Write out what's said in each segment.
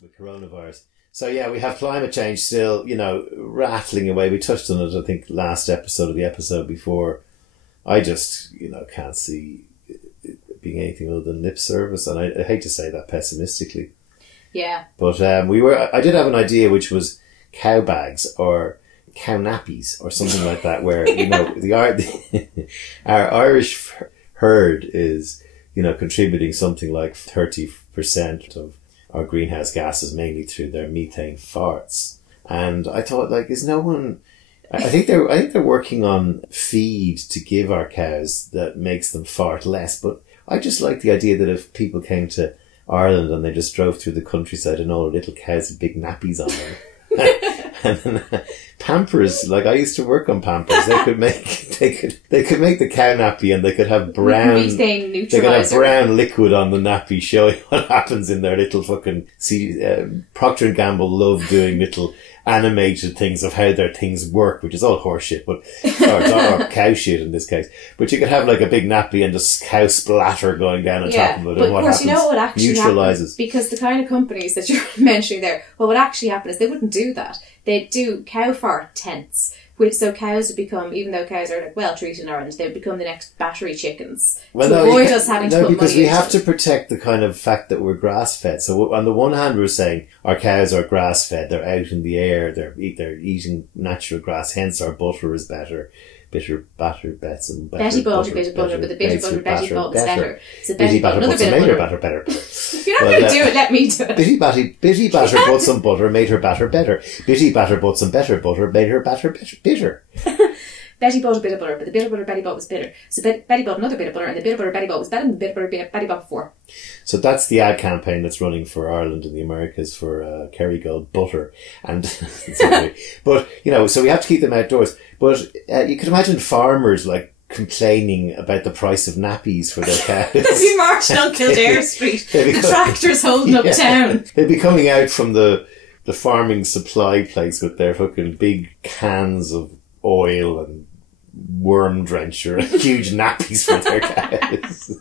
with coronavirus. So yeah, we have climate change still, rattling away. We touched on it, I think, last episode or the episode before. I just, can't see it being anything other than lip service, and I hate to say that pessimistically. Yeah. But I did have an idea, which was cow bags or cow nappies or something like that, where our Irish herd is contributing something like 30% of our greenhouse gases, mainly through their methane farts. And I thought, is no one? I think they're working on feed to give our cows that makes them fart less. But I just like the idea that if people came to Ireland and they just drove through the countryside and all the little cows with big nappies on them. And then Pampers, I used to work on Pampers. They could make the cow nappy, and they could have brown methane neutralizer. They could have brown liquid on the nappy, showing what happens in their little fucking. Procter and Gamble love doing little animated things of how their things work, which is all horseshit, but or cow shit in this case. But you could have a big nappy and just cow splatter going down on top of it, and what happens? What actually neutralizes. Happens, because the kind of companies that you're mentioning there, what would actually happen is they wouldn't do that. They'd do cow fart tents, so cows would become, even though cows are well treated in Ireland, they would become the next battery chickens to avoid us having to put money into because we have to protect the kind of fact that we're grass fed. So on the one hand, we're saying our cows are grass fed; they're out in the air, they're eating natural grass. Hence, our butter is better. Bitter batter, bets and better. Betty bought a bit of butter, but the bitter butter Betty bought was better. So Bitty batter bought some made her batter better. If you're not going to do it, let me do it. Bitty batter bought some butter, made her batter better. Bitty batter bought some better butter, made her batter bitter. Betty bought a bit of butter, but the bit of butter Betty bought was bitter. So Betty bought another bit of butter, and the bit of butter Betty bought was better than the bit of butter Betty bought before. So that's the ad campaign that's running for Ireland and the Americas for Kerrygold butter. And but, so we have to keep them outdoors. But you can imagine farmers complaining about the price of nappies for their cows. They'd be marching on Kildare Street. The tractors holding up town. They'd be coming out from the farming supply place with their fucking big cans of oil and worm drencher and huge nappies for their cows.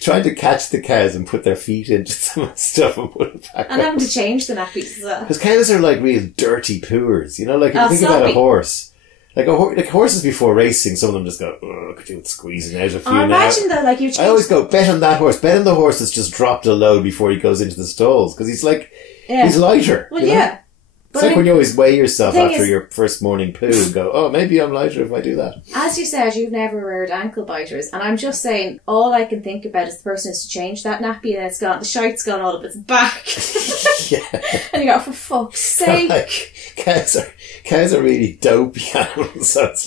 Trying to catch the cows and put their feet into some stuff and put it back and having to change the nappies as well. Because cows are real dirty poors. If you think about a horse. Horses before racing, some of them just go, could you squeezing out a few now. Imagine though, you change... I always go, bet on that horse. Bet on the horse that's just dropped a load before he goes into the stalls. Because he's he's lighter. Well, yeah. It's when you always weigh yourself after your first morning poo and go, maybe I'm lighter if I do that. As you said, you've never weared ankle biters, and I'm just saying, all I can think about is the person has to change that nappy and the shite's gone all up its back. Yeah. And you go, for fuck's sake. Cows are really dopey animals, so it's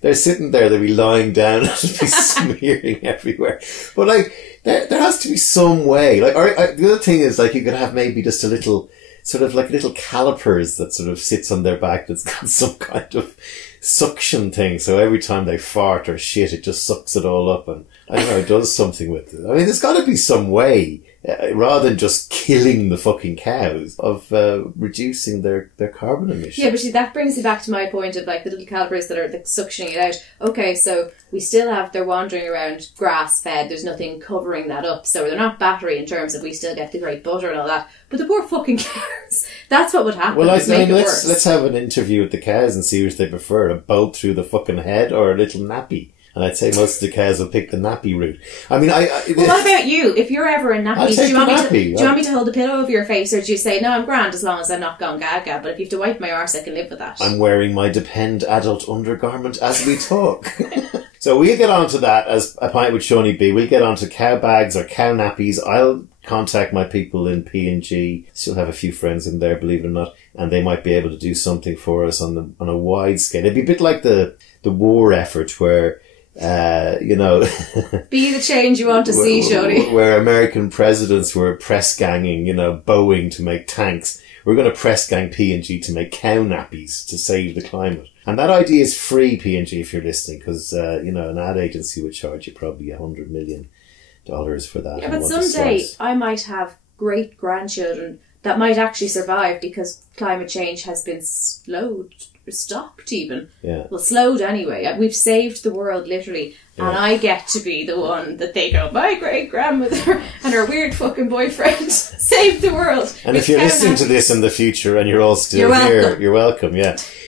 they're sitting there, they'll be lying down and be smearing everywhere. But there has to be some way. The other thing is you could have maybe just a little sort of little calipers that sort of sits on their back that's got some kind of suction thing. So every time they fart or shit, it just sucks it all up and, I don't know, it does something with it. I mean, there's got to be some way, rather than just killing the fucking cows, of reducing their carbon emissions. Yeah, but see, that brings me back to my point of the little calipers that are suctioning it out. Okay, so we still have, they're wandering around grass fed, there's nothing covering that up, so they're not battery in terms of we still get the great butter and all that, but the poor fucking cows, that's what would happen. Well, let's have an interview with the cows and see which they prefer, a bolt through the fucking head or a little nappy. And I'd say most of the cows will pick the nappy route. I mean, well, what about you? If you're ever in nappies, do you want me to hold a pillow over your face, or do you say, no, I'm grand as long as I'm not going gaga, but if you have to wipe my arse, I can live with that? I'm wearing my Depend adult undergarment as we talk. So we'll get on to that as a pint with Seaniebee. We'll get on to cow bags or cow nappies. I'll contact my people in P&G. Still have a few friends in there, believe it or not, and they might be able to do something for us on a wide scale. It'd be a bit like the war effort where... be the change you want to see, Shoni. Where American presidents were press ganging, Boeing to make tanks. We're going to press gang P&G to make cow nappies to save the climate. And that idea is free, P&G, if you're listening, because, an ad agency would charge you probably $100 million for that. Yeah, but someday I might have great-grandchildren that might actually survive because climate change has been stopped even. Yeah. Well, slowed anyway. We've saved the world, literally. Yeah. And I get to be the one that they go, my great-grandmother and her weird fucking boyfriend saved the world. And if you're listening to this in the future and you're all still You're here, welcome. you're welcome, yeah.